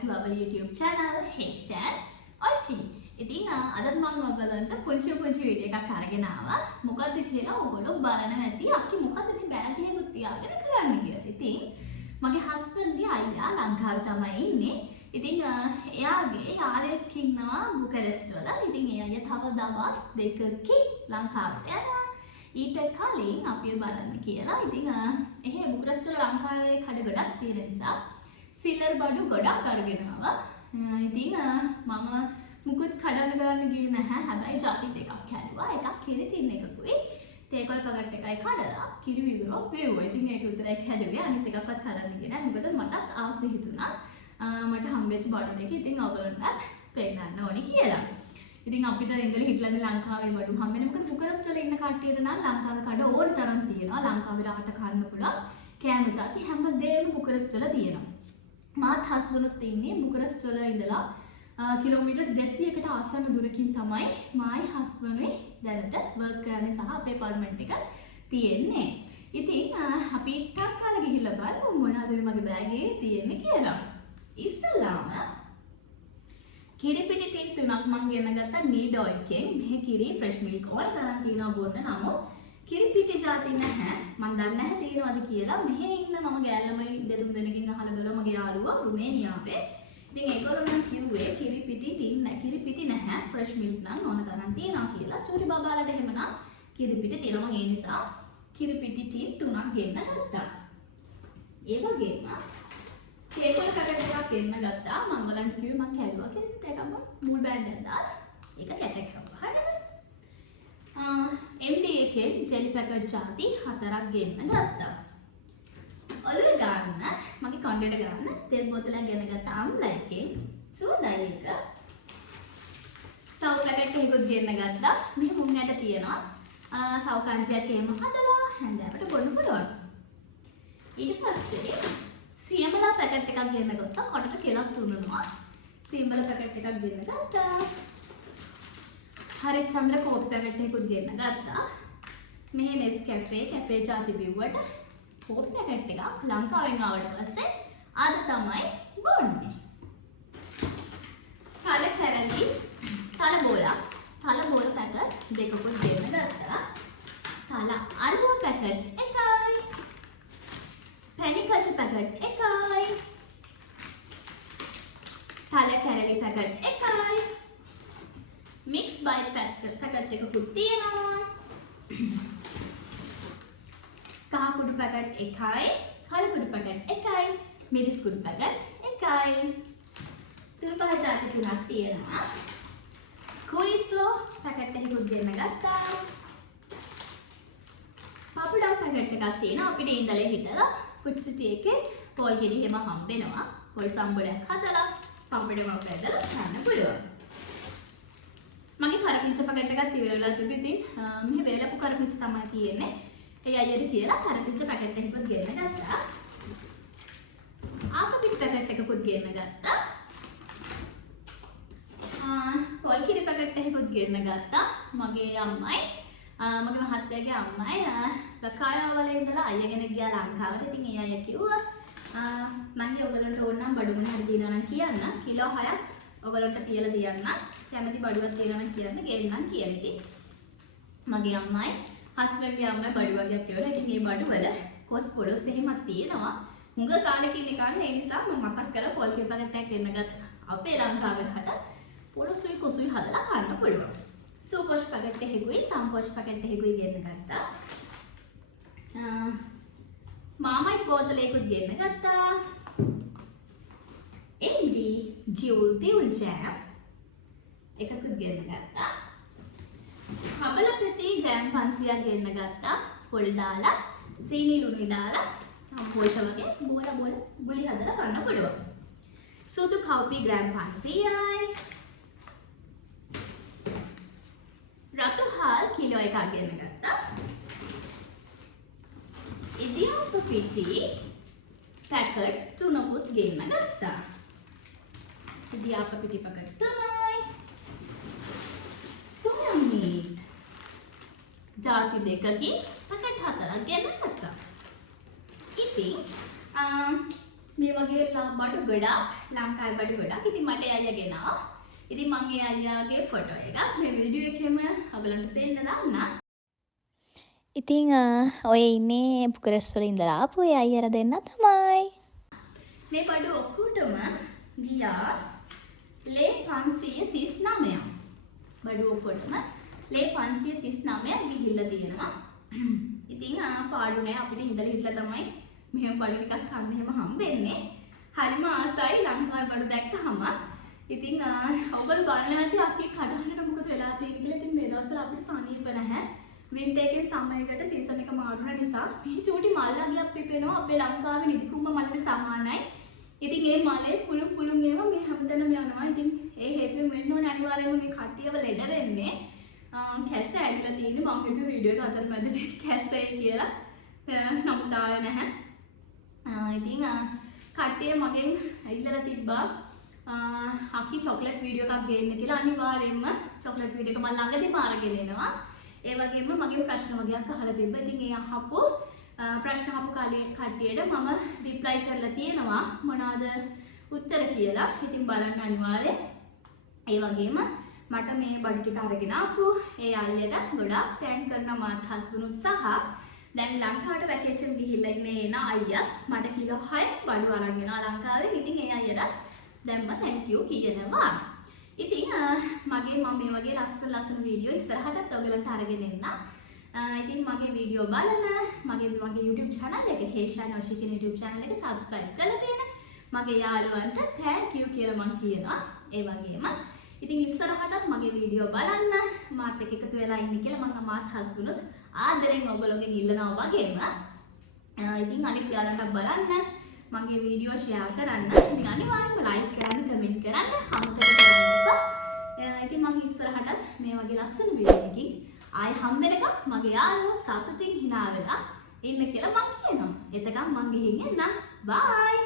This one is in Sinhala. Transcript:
to our YouTube channel Haitian Oshi. ඉතින් අදත් මම ඔයගලන්ට පුංචි වීඩියෝ එකක් අරගෙන ආවා. මොකද්ද කියලා ඔයගොල්ලෝ බලන්න ඇති. අක්කි මොකද්ද මේ බෑග් එකකුත් තියාගෙන කරන්නේ කියලා. ඉතින් මගේ හස්බන්ඩ්ගේ අයියා ලංකාවේ තමයි ඉන්නේ. ඉතින් එයාගේ යාළුවෙක් ඉන්නවා බුකරෙස්ට් වල. ඉතින් ඒ අයියා තව දවස් දෙකකින් ලංකාවට යනවා. ඊට කලින් අපි බලන්න කියලා. ඉතින් එහෙ බුකරෙස්ට් වල ලංකාවේ කඩ ගොඩක් තියෙන නිසා සිල්ලර් බඩු ගොඩක් අරගෙන ආවා. ඉතින් මම මුකුත් කඩන්න ගන්න ගියේ නැහැ. හැබැයි ಜಾති දෙකක් හැදුවා. එකක් කිරි ටින් එකකුයි තේකොළ පැකට් එකයි කඩලා කිරි විගුරුවක් දෙවුවා. ඉතින් ඒක විතරයි හැදුවේ. අනිත් එකක්වත් කඩන්න ගියේ නැහැ. මොකද මටත් ආසෙ හිතුණා මට හම්බෙච්ච බඩු ටික ඉතින් ඔයගොල්ලන්ටත් පෙන්නන්න ඕනේ කියලා. ඉතින් අපිට ඉංග්‍රීසි හිටලන්නේ ලංකාවේ බඩු හම්බෙන්නේ. මොකද බුකරෙස්ට් වල ඉන්න කට්ටියට නම් ලංකාවේ කඩ ඕන තරම් තියෙනවා. ලංකාවේ රහට කන්න පුළුවන් කෑම ಜಾති හැමදේම බුකරෙස්ට් වල තියෙනවා. මාත් හස්බන්ඩ්ත් ඉන්නේ බුකරෙස්ට් වල ඉඳලා කිලෝමීටර් 200කට ආසන්න දුරකින් තමයි මායි හස්බන්ඩ්යි දැනට වර්ක් කරන්නේ සහ අපේ අපාර්ට්මන්ට් එක තියෙන්නේ. ඉතින් අපි ටක් කාලා ගිහිල්ලා බලමු මොනවද මගේ බෑග් එකේ තියෙන්නේ කියලා. ඉස්සෙල්ලාම කිරි පිටි ටින් 3ක් මම ගෙන ගත්තා නීඩෝ එකෙන්. මෙහි කිරි ෆ්‍රෙෂ් මිල්ක් ඕන තරම් තියෙනවා බොන්න. නමුත් කිරි පිටි જાති නැහැ. මම දන්නේ නැහැ තියෙනවද කියලා. මෙහි ඉන්න මම ගෑල්ලමයි දෙතුන් දෙනෙක්ගෙන් අහලා බලුවා මගේ යාළුවා රුමේනියාවේ. ඉතින් ඒගොල්ලෝ නම් කිව්වේ කිරි පිටි ටින් කිරි පිටි නැහැ ෆ්‍රෙෂ් මිල්ක් නම් ඕන තරම් තියෙනවා කියලා. චූටි බබාලට එහෙමනම් කිරි පිටි තියෙනවා. ඒ නිසා කිරි පිටි ටින් 3ක් ගෙන්න ගත්තා. ඒ වගේම තේකොළ පැකට් එකක් ගෙන්න ගත්තා. මම ඔයගලන්ට කිව්වේ මම කැඩුවා කියලා. ඒකම මුල් බෑග් එකක් දාලා ඒක කැටක් කරපුවා. හරිද? MD එකේ ජෙලි පැකට් ಜಾති 4ක් ගෙන්න ගත්තා. ඔළුවේ ගන්න මගේ කොණ්ඩේට ගන්න තෙල් බෝතලයක් ගෙන ගත්තා අම්ල එකෙන් සුවඳයි එක. සව් පැකට් එකකුත් ගෙන්න ගත්තා. මෙහි මුංගට තියෙනවා සව් කංචියක් එහෙම හදලා හැන්දෑවට බොන්න පුළුවන්. ඊට පස්සේ සියඹලා පැකට් එකක් ගෙන්න ගත්තා. කොටට කෙලක් තුනනවා. සියඹලා පැකට් එකක් ගෙන්න ගත්තා. හරි චම්ල කෝපි පැකට් එකකුත් ගෙන්න ගත්තා. මෙහි Nescafe කැෆේ ಜಾති බිව්වට කෝපි පැකට් එකක් ලංකාවෙන් ආවට පස්සේ අද තමයි බොන්නේ. තල කැරලි තල බෝල පැකට් දෙකකුත් ගෙන්න ගත්තා. තල අල්වා පැකට් එකයි. පැණි කචු පැකට් එකයි. තල කැරලි පැකට් එකයි. මික්ස් බයිට් පැකට් එකකුත් තියෙනවා. කහ කුඩු පැකට් එකයි. කළු කුඩු පැකට් එකයි. මිරිස් කුඩු පැකට් එකයි. තුරුපහ ಜಾති 3ක් තියෙනවා. කුයිසෝ පැකට් එකකුත් ගෙන්න ගත්තා. පපුඩම් පැකට් එකක් තියෙනවා. අපිට ඉඳලා හිටලා ෆුඩ් සිටි එකේ පොල් ගෙඩි හැම හම්බෙනවා. පොල් සම්බලයක් හදලා පපුඩම පැදලා ගන්න පුළුවන්. මගේ කරපිංච පැකට් එකක් ඉවර වෙලා තිබ්බ. ඉතින් මෙහි වේලපු කරපිංච තමයි තියෙන්නේ. ඒ අයියට කියලා කරපිංච පැකට් එකකුත් ගෙන්න ගත්තා. ආපපිට පැකට් එකකුත් ගෙන්න ගත්තා. පොල් කිරි පැකට් එකකුත් ගෙන්න ගත්තා. මගේ අම්මයි මගේ මහත්තයාගේ අම්මයි ලකායාවල ඉඳලා අයියගෙන ගියා ලංකාවට. ඉතින් ඒ අය කිව්වා මම ඔයගලන්ට ඕන නම් බඩු මොන හරි දිනවා නම් කියන්න. කිලෝ 6ක් ඔයගලන්ට තියලා දියන්න. කැමති බඩුවක් තියෙනවා නම් කියන්න ගේන්නම් කියලා. ඉතින් මගේ අම්මයි හස්බන්ඩ්ගේ අම්මයි බඩු වගේක් කියවලා. ඉතින් මේ බඩු වල කොස් පොළොස් එහෙමත් තියෙනවා. මුග කාලෙකින් කන්නේ. ඒ නිසා මම මතක් කරලා පොල් කිරි පැකට් එකක් ගෙන්න ගත්තා. අපේ ලංකාවේ රට පොළොසුයි කොසුයි හදලා කන්න පුළුවන්. සූපෝෂ් පැකට් එකකුයි සම්පෝෂ් පැකට් එකකුයි ගෙන්න ගත්තා. මාමයි බෝතලයකුත් ගෙන්න ගත්තා. MD ජියුල් ජෑම් එකකුත් ගෙන්න ගත්තා. කබලපති ග්‍රෑම් 500ක් ගෙන්න ගත්තා. පොල් දාලා සීනි ලුණු දාලා සම්පෝෂ වගේ බෝල බුලි හදලා කන්න පුළුවන්. සුදු කව්පි ග්‍රෑම් 500යි. රතු හාල් කිලෝ එකක් ගෙන්න ගත්තා. ඉදියාප පිටි පැකට් 3කුත් ගෙන්න ගත්තා. ඉදියාප පිටි පැකට් 3යි. සෝයා මීට් ಜಾති දෙකකින් පැකට් 4ක් ගෙන්න ගත්තා. ඉතින් මේ වගේ බඩු ගොඩක් ලංකාවේ බඩු ගොඩක්. ඉතින් මට අයියා ගෙනාවා. ඉතින් මම ඒ අයියාගේ ෆොටෝ එකක් මේ වීඩියෝ එකේම ඔයගලන්ට පෙන්න දාන්න. ඉතින් ඔය ඉන්නේ බුකරස් වල ඉඳලා ආපු ඒ අයියලා දෙන්න තමයි. මේ බඩු ඔක්කොටම ගියා ලේ 539ක්. බඩු ඔක්කොටම ලේ 539ක් ගිහිල්ලා තියෙනවා. ඉතින් පාඩු නෑ අපිට හිතලා තමයි මෙහෙම බඩු ටිකක් කන්න එහෙම හම්බෙන්නේ. හරිම ආසයි ලංකාවේ බඩු දැක්කහම. ඉතින් ඔයගොල්ලෝ බලන්න නැති අක්කේ කඩහඬට මොකද වෙලා තියෙන්නේ කියලා. ඉතින් මේ දවස්වල අපිට සනීප නැහැ. වින්ටර් එකේ සමයකට සීසන් එක මාරු වෙන නිසා මේ චූටි මල්ලාගියක් පිපෙනවා අපේ ලංකාවේ නිදිකුඹ මලට සමානයි. ඉතින් මේ මලේ පුළුන් ඒවා මේ හැමතැනම යනවා. ඉතින් ඒ හේතුවෙන් වෙන්න ඕනේ අනිවාර්යයෙන්ම මේ කට්ටියව ලෙඩ වෙන්නේ. කැස්ස ඇදිලා තියෙන්නේ මම හිතුව වීඩියෝ එක අතරමැදදී කැස්සයි කියලා. නමුත් ආවේ නැහැ. ඉතින් කට්ටිය මගෙන් ඉල්ලලා තිබ්බා අක්කි චොක්ලට් වීඩියෝ එකක් ගේන්න කියලා. අනිවාර්යයෙන්ම චොක්ලට් වීඩියෝ එක මම ළඟදීම අරගෙන එනවා. ඒ වගේම මගේ ප්‍රශ්න වගේක් අහලා තිබ්බා. ඉතින් ඒ අහපු ප්‍රශ්න අහපු කට්ටියට මම රිප්ලයි කරලා තියෙනවා මොනවාද උත්තර කියලා. ඉතින් බලන්න අනිවාර්යෙන්. ඒ වගේම මට මේ බඩු ටික අරගෙන ආපු ඒ අයියට ගොඩාක් තෑන්ක් කරනවා මාත් හස්බන්ඩ් සහ දැන් ලංකාවට වැකේෂන් ගිහිල්ලා ඉන්නේ එන අයියා මට කිලෝ 6ක් බඩු අරන් ගෙනා ලංකාවෙන්. ඉතින් ඒ අයියට දැන්ම thank you කියනවා. ඉතින් මගේ මම මේ වගේ ලස්සන වීඩියෝ ඉස්සරහටත් ඔයගලන්ට අරගෙන එන්න. ඉතින් මගේ වීඩියෝ බලන මගේ YouTube channel එක හේෂාන් ඔෂි කියන YouTube channel එක subscribe කරලා තියෙන මගේ යාළුවන්ට thank you කියලා මම කියනවා. ඒ වගේම ඉතින් ඉස්සරහටත් මගේ වීඩියෝ බලන්න මාත් එක්ක එකතු වෙලා ඉන්න කියලා මම මාත් හස්බුණොත් ආදරෙන් ඔයගොල්ලෝගෙන් ඉල්ලනවා වගේම ඉතින් අනිත් යාළුවන්ට බලන්න මගේ වීඩියෝ ෂෙයා කරන්න. ඉතින් අනිවාර්යෙන්ම ලයික් කරන්න කමෙන්ට් කරන්න අමතක කරන්න එපා. ඉතින් මම ඉස්සරහටත් මේ වගේ ලස්සන වීඩියෝ එකකින් ආයෙ හම්බ වෙනකම් මගේ යාළුවෝ සතුටින් hina වෙලා ඉන්න කියලා මම කියනවා. එතකම් මම ගිහින් එන්නම්. බයි.